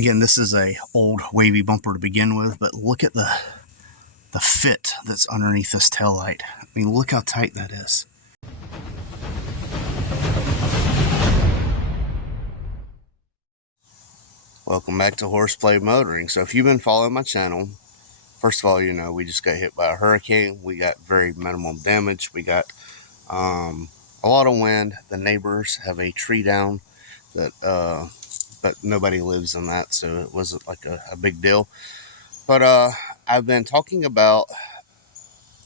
Again, this is a old wavy bumper to begin with, but look at the fit that's underneath this taillight. I mean, look how tight that is. Welcome back to Horseplay Motoring. So if you've been following my channel, first of all, you know, we just got hit by a hurricane. We got very minimal damage. We got a lot of wind. The neighbors have a tree down that, but nobody lives in that, so it wasn't like a big deal. But I've been talking about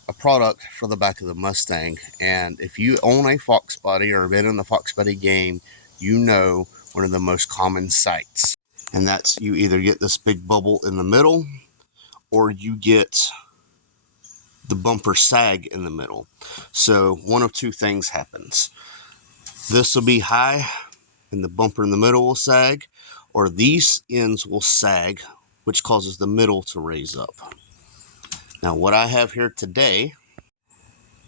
a product for the back of the Mustang, and if you own a Foxbody or been in the Foxbody game, you know one of the most common sights, and that's you either get this big bubble in the middle or you get the bumper sag in the middle. So one of two things happens. This will be high and the bumper in the middle will sag, or these ends will sag, which causes the middle to raise up. Now what I have here today,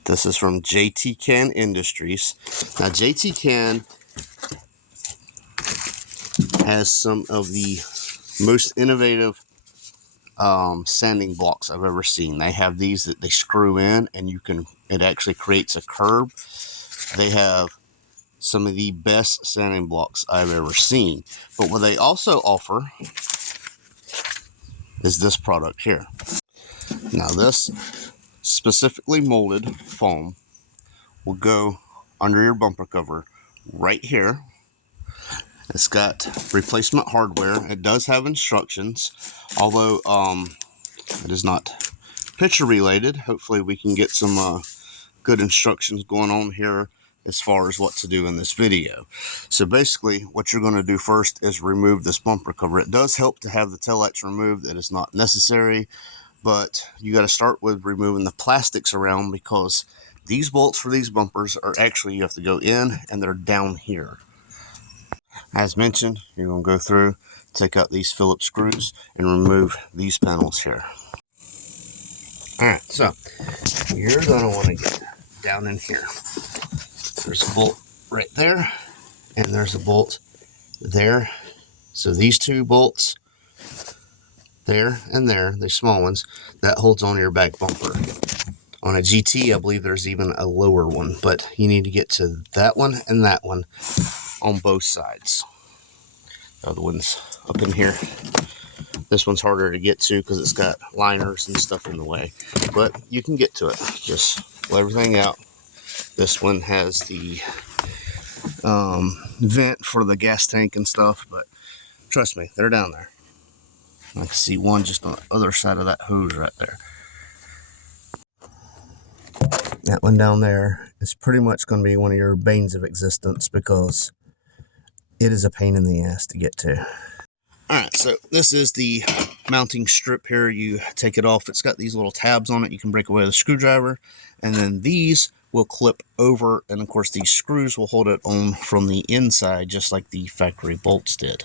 this is from CAN Industries. Now CAN has some of the most innovative sanding blocks I've ever seen. They have these that they screw in and it actually creates a curb. They have some of the best sanding blocks I've ever seen. But what they also offer is this product here. Now this specifically molded foam will go under your bumper cover right here. It's got replacement hardware. It does have instructions, although it is not picture related. Hopefully we can get some good instructions going on here as far as what to do in this video. So basically what you're going to do first is remove this bumper cover. It does help to have the taillights removed. It is not necessary, but you got to start with removing the plastics around, because these bolts for these bumpers are actually, you have to go in and they're down here. As mentioned, you're going to go through, take out these Phillips screws and remove these panels here. Alright, so you're going to want to get down in here. There's a bolt right there, and there's a bolt there. So these two bolts, there and there, they're small ones, that holds on your back bumper. On a GT, I believe there's even a lower one, but you need to get to that one and that one on both sides. The other one's up in here. This one's harder to get to because it's got liners and stuff in the way, but you can get to it. Just pull everything out. This one has the vent for the gas tank and stuff, but trust me, they're down there. I can see one just on the other side of that hose right there. That one down there is pretty much going to be one of your banes of existence, because it is a pain in the ass to get to. Alright, so this is the mounting strip here. You take it off. It's got these little tabs on it. You can break away with a screwdriver, and then these will clip over, and of course these screws will hold it on from the inside, just like the factory bolts did.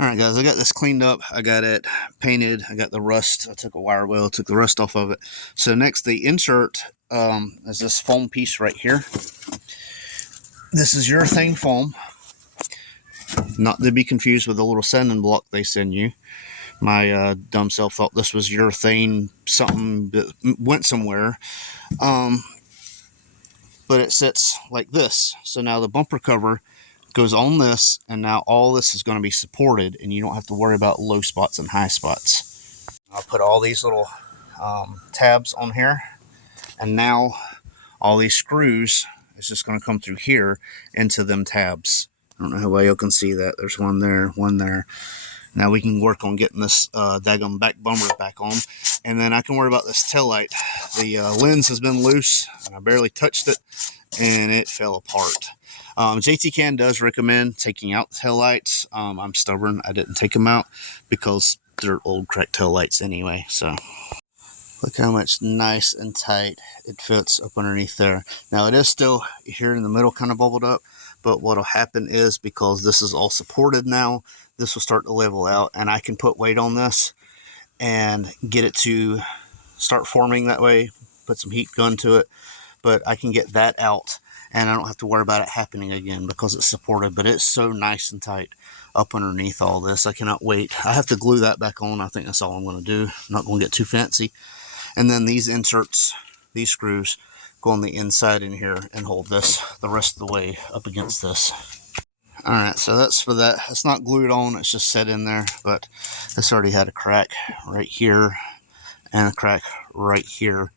Alright guys, I got this cleaned up. I got it painted. I got the rust. I took a wire wheel, took the rust off of it. So next, the insert is this foam piece right here. This is urethane foam, not to be confused with the little sanding block they send you. My dumb self thought this was urethane something that went somewhere. But it sits like this. So now the bumper cover goes on this, and now all this is going to be supported, and you don't have to worry about low spots and high spots. I'll put all these little tabs on here, and now all these screws is just going to come through here into them tabs. I don't know how well you can see that. There's one there, one there. Now we can work on getting this daggum back bumper back on, and then I can worry about this taillight. The lens has been loose, and I barely touched it, and it fell apart. CAN does recommend taking out the taillights. I'm stubborn. I didn't take them out because they're old cracked taillights anyway. So look how much nice and tight it fits up underneath there. Now it is still here in the middle kind of bubbled up, but what will happen is, because this is all supported now, this will start to level out, and I can put weight on this and get it to start forming that way, put some heat gun to it, but I can get that out and I don't have to worry about it happening again because it's supported. But it's so nice and tight. up underneath all this. I cannot wait. I have to glue that back on. I think that's all I'm going to do. I'm not going to get too fancy. And then these inserts, these screws, go on the inside in here and hold this the rest of the way up against this. Alright, so that's for that. It's not glued on, it's just set in there, but this already had a crack right here and a crack right here.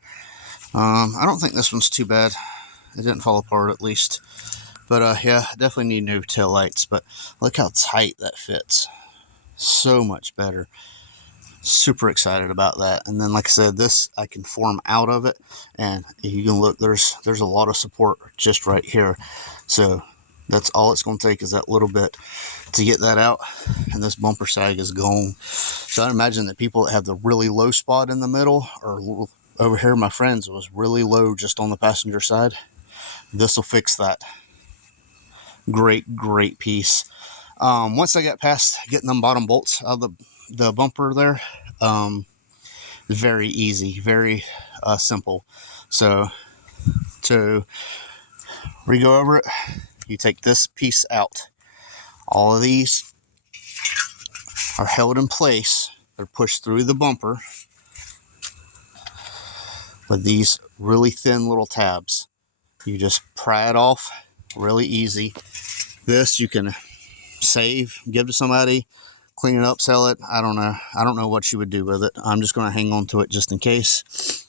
I don't think this one's too bad. It didn't fall apart at least. But yeah, definitely need new tail lights, but look how tight that fits. So much better. Super excited about that. And then like I said, this I can form out of it, and you can look, there's a lot of support just right here. So that's all it's going to take is that little bit to get that out, and this bumper sag is gone. So I imagine that people that have the really low spot in the middle, or over here my friend's was really low just on the passenger side, this will fix that. Great piece. Once I got past getting them bottom bolts out of the bumper there, very easy, very simple. So to re-go over it, you take this piece out. All of these are held in place. They're pushed through the bumper with these really thin little tabs. You just pry it off, really easy. This you can save, give to somebody, clean it up, sell it. I don't know what you would do with it. I'm just going to hang on to it just in case.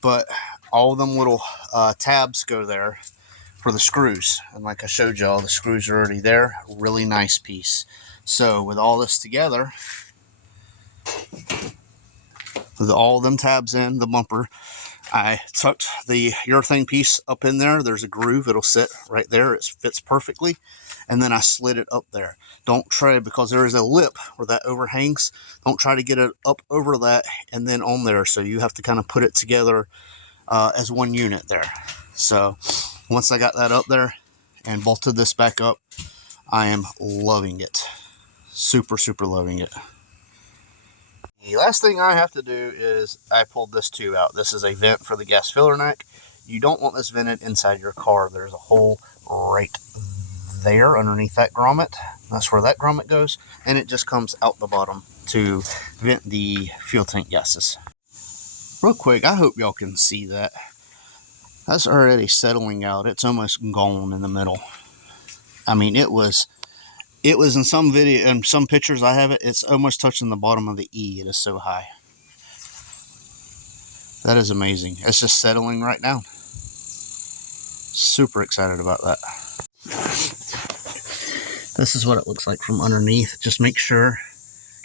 But all of them little tabs go there for the screws, and like I showed y'all, the screws are already there. Really nice piece. So with all this together, with all of them tabs in the bumper, I tucked the urethane piece up in there. There's a groove, it'll sit right there, it fits perfectly, and then I slid it up there. Don't try, because there is a lip where that overhangs, don't try to get it up over that and then on there. So you have to kind of put it together as one unit there. So once I got that up there and bolted this back up, I am loving it. Super loving it. The last thing I have to do is I pulled this tube out. This is a vent for the gas filler neck. You don't want this vented inside your car. There's a hole right there underneath that grommet. That's where that grommet goes, and it just comes out the bottom to vent the fuel tank gases. Real quick, I hope y'all can see that. That's already settling out. It's almost gone in the middle. I mean, it was in some video, in some pictures I have it, it's almost touching the bottom of the E. It is so high. That is amazing. It's just settling right down. Super excited about that. This is what it looks like from underneath. Just make sure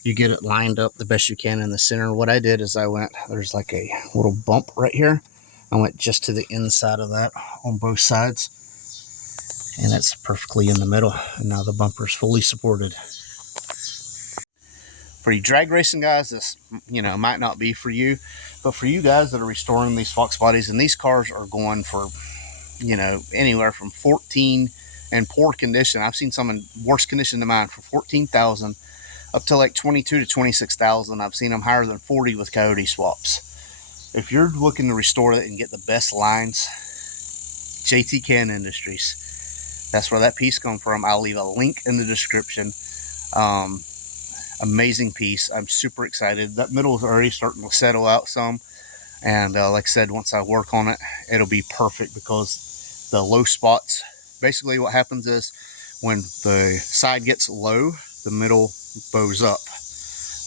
you get it lined up the best you can in the center. What I did is there's like a little bump right here. I went just to the inside of that on both sides, and it's perfectly in the middle, and now the bumper is fully supported. For you drag racing guys, this might not be for you, but for you guys that are restoring these Fox bodies, and these cars are going for anywhere from 14 in poor condition. I've seen some in worse condition than mine for 14,000 up to like 22 to 26,000. I've seen them higher than 40 with coyote swaps. If you're looking to restore it and get the best lines, JT CAN Industries. That's where that piece comes from. I'll leave a link in the description. Amazing piece. I'm super excited. That middle is already starting to settle out some. And like I said, once I work on it, it'll be perfect, because the low spots, basically what happens is when the side gets low, the middle bows up.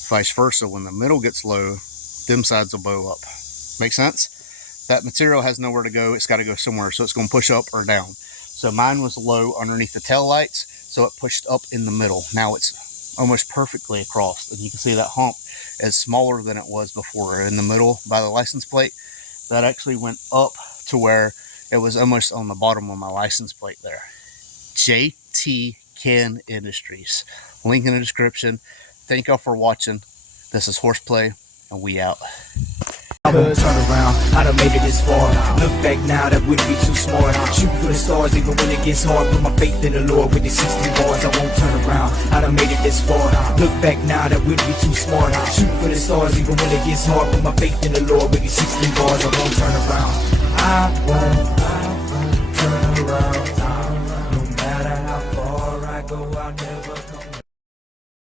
Vice versa, when the middle gets low, them sides will bow up. Make sense? That material has nowhere to go. It's got to go somewhere, so it's going to push up or down. So mine was low underneath the tail lights, so it pushed up in the middle. Now it's almost perfectly across, and you can see that hump is smaller than it was before. In the middle by the license plate, that actually went up to where it was almost on the bottom of my license plate there. JT CAN Industries. Link in the description. Thank y'all for watching. This is Horseplay, and we out. I won't turn around, I done made it this far. Look back now, that wouldn't be too smart. Shoot for the stars even when it gets hard. Put my faith in the Lord with these 16 bars. I won't turn around, I done made it this far. Look back now, that wouldn't be too smart. Shoot for the stars even when it gets hard. Put my faith in the Lord with these 16 bars. I won't turn around, I won't turn around. No matter how far I go, I'll never